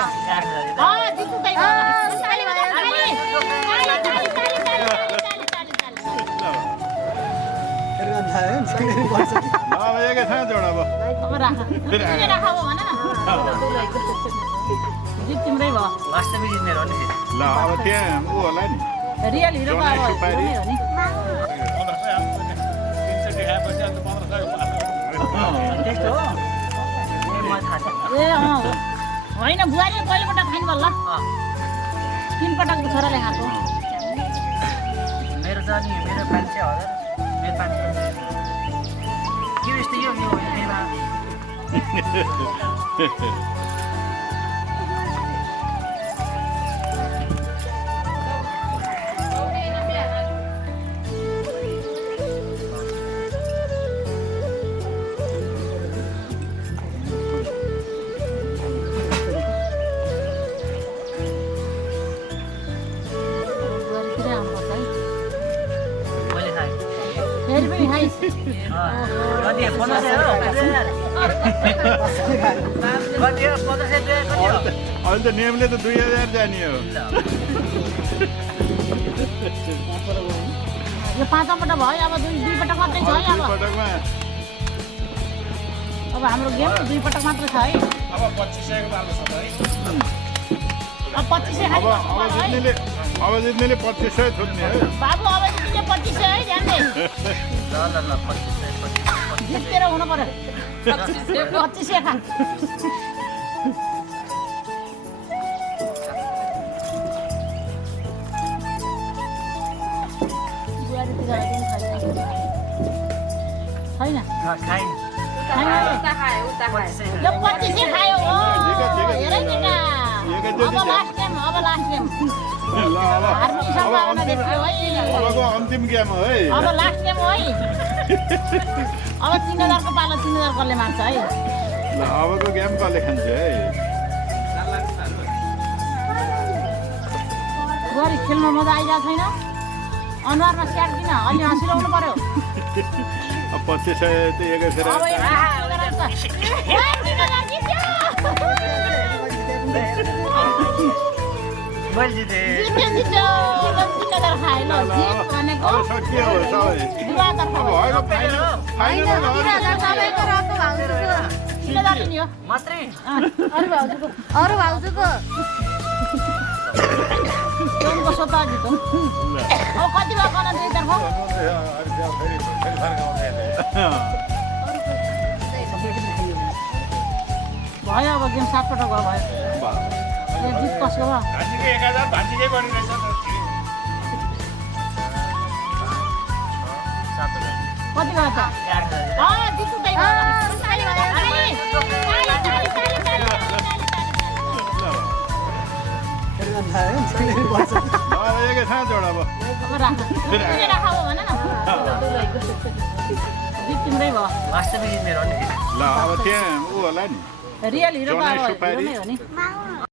जित्नु त्यही भयो ताली बजाऊ ताली ताली ताली ताली ताली अब एकै ठाउँ जोड अब अब राख तिमीले राखौ भन न जित तिम्रै भयो वास्तविक जित्ने हो नि ल अब त्यहाँ ऊ होला नि रियल हिरो त अब सुपारी। हो नि त्यस्तो हो मलाई थाहा छ ए होइन बुहारीले पहिलोपटक खानु भयो ल 3 पटकको छोराले खाएको मेरो त नि मेरो 500,000 मेरो 500 के यस्तो यो मेला बुहारीतिरै आउनुपर्छ है मैले खाएँ फेरि पनि खाइस् कति 1500 हो 2000 कति हो 1500 कति हो अहिले त नियमले त 2000 जाने हो यो 5 पटक भयो अब 2 पटक मात्रै छ है अब पटकमा अब हाम्रो गेम 2 पटक मात्र छ है अब 2500 को बाल्नु छ है अब 2500 अब खाली अब जित्नेले 2500 छोड्ने है बाबु अब तिमीले 2500 है ध्यान दे ल 2500 जितेर हुनु पर्यो 2500 खा बुहारीतिर पनि छैन खाएँ यो 2500 खायो हो ठिक है। हेरै दिका अब लास्ट गेम ल अब हार्ने सम्भावना देखियो है अबको अन्तिम गेम हो है अब लास्ट गेम हो है अब 3000 को पालो 3000 कसले मार्छ है ल अबको गेम कसले खान्छ है बुहारी खेल्न मजा आइरहेको छैन अनुहारमा स्याट किन अलि हाँसिलाउनु पर्यो अब 2500 त एकै फेर अब यो 3000 जित्यो मैले जितेँ जित्यो 3000 खायो ल जित भनेको अब सकियो सबै दुवातर्फ अब होइन फाइनल हो 3000 लिने हो मात्रै अरू भाउजूको उनको स्वतः जितौँ अब कति भयो कन दुईतर्फ भयो अब गेम 7 पटक भयो यो जित कसको भयो भान्जीकै 1000 भान्जीकै बनिरहेछ कति भयो त 8000 जित्नु त्यही भयो ताली बजाऊ ताली ताली ताली ताली अब एकै ठाउँ जोड अब अब राख तिमीले राखौ भन न जित तिम्रै भयो वास्तविक जित्ने हो नि ल अब त्यहाँ ऊ होला नि रियल हिरो त अब सुपारी। हिरो नै हो नि